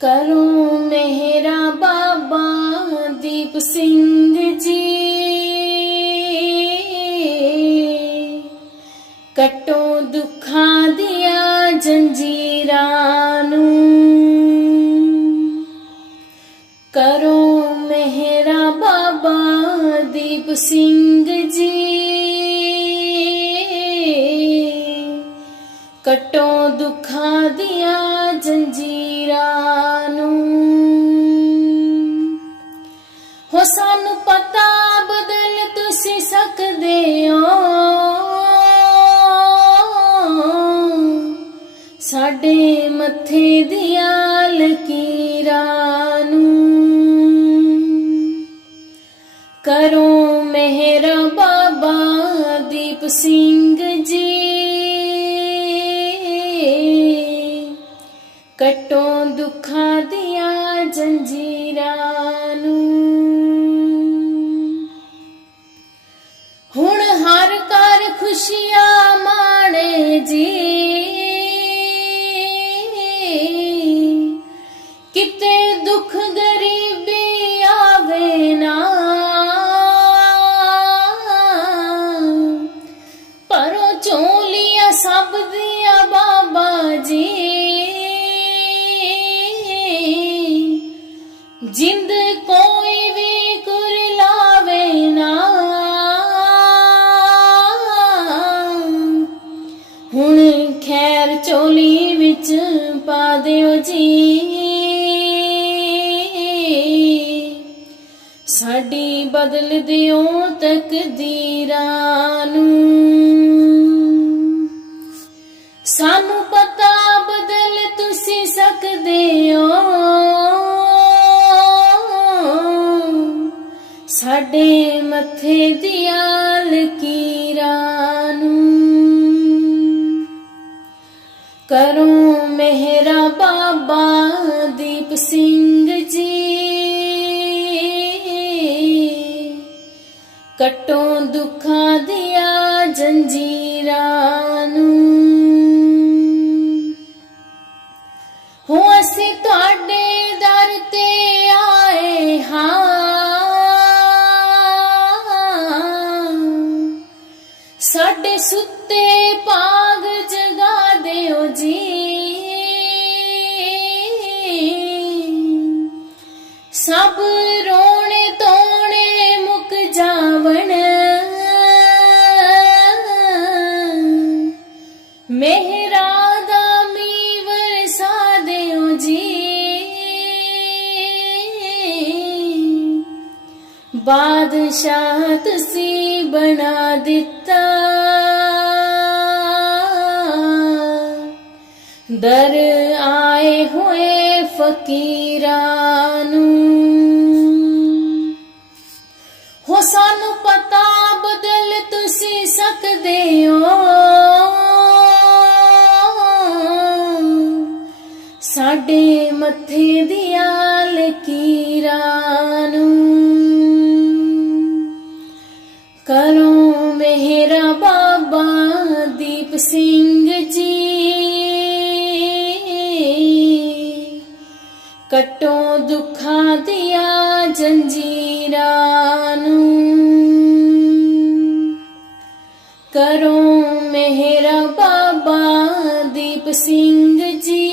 ਕਰੋ ਮੇਰਾ ਬਾਬਾ ਦੀਪ ਸਿੰਘ ਜੀ। ਕਟੋ ਦੁੱਖਾਂ ਦੀਆਂ ਜੰਜੀਰਾਂ ਨੂੰ। ਕਰੋ ਮੇਰਾ ਬਾਬਾ ਦੀਪ ਸਿੰਘ ਜੀ। ਕਟੋ ਦੁੱਖਾਂ ਦੀਆਂ ਜੰਜੀਰਾਂ ਮੱਥੇ ਦੀਆਂ ਲਕੀਰਾਂ ਨੂੰ। ਕਰੋ ਮੇਰਾ ਬਾਬਾ ਦੀਪ ਸਿੰਘ ਜੀ। ਕਟੋ ਦੁੱਖਾਂ ਦੀਆਂ ਜੰਜੀਰਾਂ ਖੈਰ ਚੋਲੀ ਵਿੱਚ ਪਾ ਦਿਓ ਜੀ। ਸਾਡੀ ਬਦਲ ਦਿਓ ਤਕਦੀਰਾਂ ਨੂੰ। ਸਾਨੂੰ ਪਤਾ ਬਦਲ ਤੁਸੀਂ ਸਕਦੇ ਹੋ। ਸਾਡੇ ਮੱਥੇ ਦੀਆਂ ਲਕੀਰਾਂ ਨੂੰ। ਕਰੋ ਮੇਰਾ ਬਾਬਾ ਦੀਪ ਸਿੰਘ ਜੀ। ਕਟੋ ਦੁੱਖਾਂ ਦੀਆਂ ਜੰਜੀਰਾਂ ਨੂੰ। ਹੋ ਅਸੀਂ ਤੁਹਾਡੇ ਦਰ ਤੇ ਆਏ ਹਾਂ। ਸਾਡੇ ਸੁੱਤੇ ਪਾਗ ਜੀ। ਸਭ ਰੋਣੇ ਤੋਣੇ ਮੁੱਕ ਜਾਵਣ। ਮੇਹਰਾ ਦਾ ਮੀ ਵਰਸਾ ਦਿਓ ਜੀ। ਬਾਦਸ਼ਾਹ ਤੁਸੀਂ ਬਣਾ ਦਿੱਤਾ। ਦਰ ਆਏ ਹੋਏ ਫਕੀਰਾਂ ਨੂੰ। ਹੋ ਸਾਨੂੰ ਪਤਾ ਬਦਲ ਤੁਸੀਂ ਸਕਦੇ ਹੋ। ਸਾਡੇ ਮੱਥੇ ਦੀਆਂ ਲਕੀਰਾਂ ਨੂੰ। ਕਰੋ ਮੇਰਾ ਬਾਬਾ ਦੀਪ ਸਿੰਘ ਕਟੋ ਦੁੱਖਾਂ ਦੀਆਂ ਜੰਜੀਰਾਂ ਨੂੰ ਕਰੋ ਮੇਰਾ ਬਾਬਾ ਦੀਪ ਸਿੰਘ ਜੀ।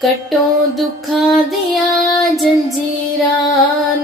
ਕਟੋ ਦੁੱਖਾਂ ਦੀਆਂ ਜੰਜੀਰਾਂ